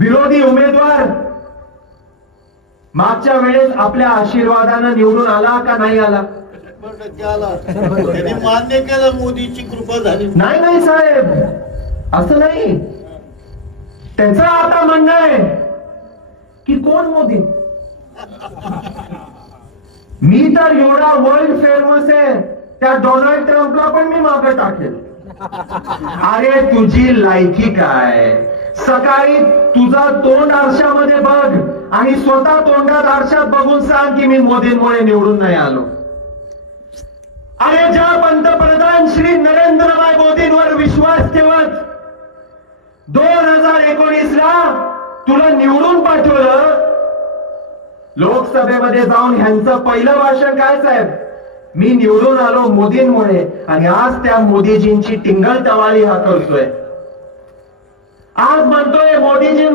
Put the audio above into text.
विरोधी उमेदवार मागच्या वेळेस आपल्या आशीर्वादानं निवडून आला का नाही आला? त्यांनी मान्य केलं मोदीची कृपा झाली. नाही नाही साहेब. असं नाही. त्याचं आता म्हणणं आहे की कोण मोदी? मी तर एवढा वर्ल्ड फेमस आहे. त्या डोनाल्ड ट्रम्पला पण मी मागे टाकेल अरे तुझी लायकी काय? सकाळी तुझा तोंड आरशामध्ये बघ आणि स्वतः तोंडात आरशात बघून सांग की मी मोदींमुळे निवडून नाही आलो. अरे ज्या पंतप्रधान श्री नरेंद्रभाई मोदींवर विश्वास ठेवत दोन हजार एकोणीस ला तुला निवडून पाठवलं लोकसभेमध्ये जाऊन ह्यांचं पहिलं भाषण काय साहेब? मी निवडून आलो मोदींमुळे आणि आज त्या मोदीजींची टिंगल टवाळी हा करतोय आज म्हणतोय मोदीजी